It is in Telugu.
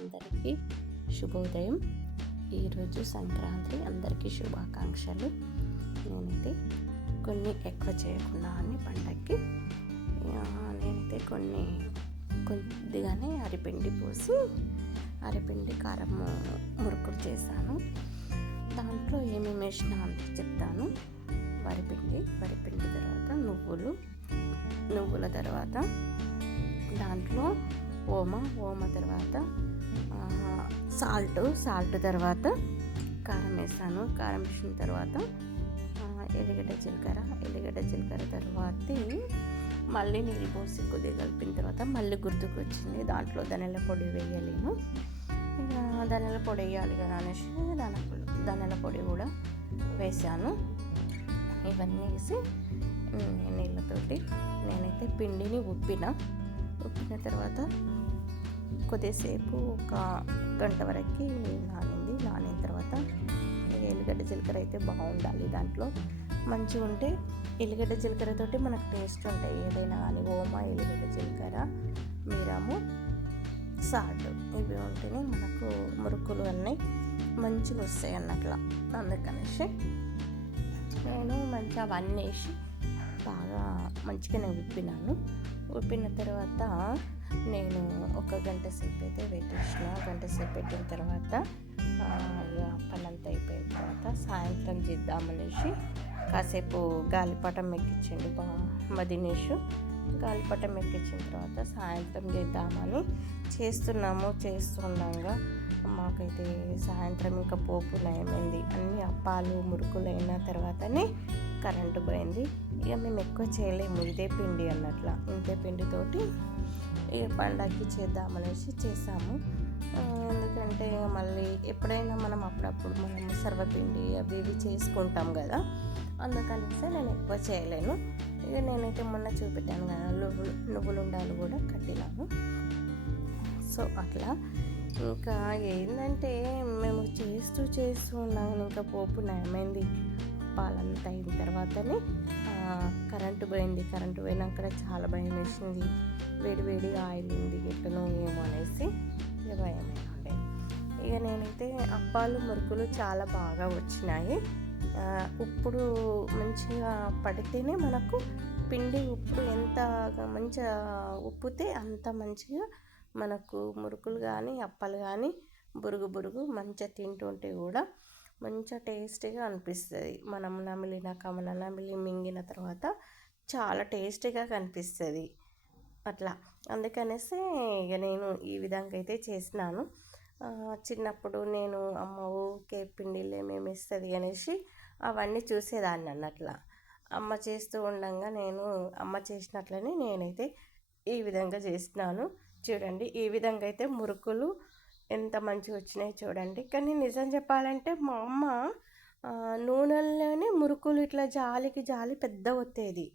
అందరికీ శుభోదయం. ఈరోజు సంక్రాంతి అందరికీ శుభాకాంక్షలు. నేనైతే కొన్ని ఎక్కువ చేయకుండా అని పండగకి నేనైతే కొన్ని కొద్దిగానే అరిపిండి పోసి అరిపిండి కారం మురుకులు చేశాను. దాంట్లో ఏమేమి వేసినా అంత చెప్తాను. వరిపిండి వరిపిండి తర్వాత నువ్వులు నువ్వుల తర్వాత దాంట్లో ఓమ ఓమ తర్వాత సాల్ట్ సాల్ట్ తర్వాత కారం వేసాను కారం వేసిన తర్వాత ఎల్లిగడ్డ జీలకర్ర ఎల్లిగడ్డ జీలకర్ర తర్వాత మళ్ళీ నీళ్ళు పోసి కొద్దిగా కలిపిన తర్వాత మళ్ళీ గుర్తుకు వచ్చింది దాంట్లో ధనియాల పొడి వేయలేను ఇక ధనియాల పొడి వేయాలి కదా అనేసి ధన ధనియాల పొడి కూడా వేసాను. ఇవన్నీ వేసి నీళ్ళతోటి నేనైతే పిండిని ఉప్పిన. ఉప్పిన తర్వాత కొద్దిసేపు ఒక గంట వరకు నానింది. నానిన తర్వాత ఎల్లిగడ్డ జీలకర్ర అయితే బాగుండాలి దాంట్లో. మంచిగా ఉంటే ఎల్లిగడ్డ జీలకర్రతోటి మనకు టేస్ట్ ఉంటాయి. ఏదైనా కానీ ఓమా ఎల్లిగడ్డ జీలకర్ర మిరము సాల్ట్ ఇవి ఉంటేనే మనకు మురుకులు అన్నీ మంచిగా వస్తాయి అన్నట్లా అందుకనేసి నేను మంచిగా అవన్నీ వేసి బాగా మంచిగానే ఉప్పినాను ఉప్పిన తర్వాత నేను ఒక గంట సేపు అయితే పెట్టేసిన గంట సేపు పెట్టిన తర్వాత పని అంతా అయిపోయిన తర్వాత సాయంత్రం చేద్దామనేసి కాసేపు గాలిపటం ఎక్కించండి బా మా దినేష్. గాలిపటం ఎక్కించిన తర్వాత సాయంత్రం చేద్దామని చేస్తున్నాము చేస్తుండగా మాకైతే సాయంత్రం ఇంకా పోపు నయమైంది. అన్ని అప్పాలు మురుకులు అయిన తర్వాతనే కరెంటు పోయింది. ఇక మేము ఎక్కువ చేయలేము ఇదే పిండి అన్నట్ల. ఇంతే పిండితోటి ఇక పండగకి చేద్దామనేసి చేసాము. ఎందుకంటే ఇక మళ్ళీ ఎప్పుడైనా మనం అప్పుడప్పుడు మనం సర్వపిండి అవి ఇవి చేసుకుంటాం కదా అందుకనేసి నేను ఎక్కువ చేయలేను. ఇక నేనైతే మొన్న చూపెట్టాను కదా నువ్వులు నువ్వులు ఉండాలు కూడా కట్టినాను. సో అట్లా. ఇంకా ఏంటంటే మేము చేస్తూ చేస్తూ ఉన్నాము. ఇంకా పోపు నయమైంది. పాలంతా అయిన తర్వాతనే కరెంటు పోయింది. కరెంటు పోయినాక చాలా భయం వేసింది. వేడి వేడి ఆయిల్ ఉంది ఎట్టనో ఏమో అనేసి ఇక ఉండే ఇక నేనైతే అప్పాలు మురుకులు చాలా బాగా వచ్చినాయి. ఆ, ఉప్పుడు మంచిగా పడితేనే మనకు పిండి ఉప్పుడు ఎంత మంచిగా ఉప్పితే అంత మంచిగా మనకు మురుకులు కానీ అప్పలు కానీ బురుగు బురుగు మంచిగా తింటుంటే కూడా మంచిగా టేస్టీగా అనిపిస్తుంది. మనం నమిలినాక మన నమిలి మింగిన తర్వాత చాలా టేస్టీగా కనిపిస్తుంది. అట్లా. అందుకనేసి ఇక నేను ఈ విధంగా అయితే చేసినాను. చిన్నప్పుడు నేను అమ్మ ఊకే పిండిలు ఏమేమి ఇస్తుంది అనేసి అవన్నీ చూసేదాన్ని అన్నట్ల. అమ్మ చేస్తూ ఉండగా నేను అమ్మ చేసినట్లనే నేనైతే ఈ విధంగా చేస్తున్నాను. చూడండి ఈ విధంగా అయితే మురుకులు ఎంత మంచిగా వచ్చినాయి చూడండి. కానీ నిజం చెప్పాలంటే మా అమ్మ నూనెల్లోనే మురుకులు ఇట్లా జాలికి జాలి పెద్ద ఒత్తేది.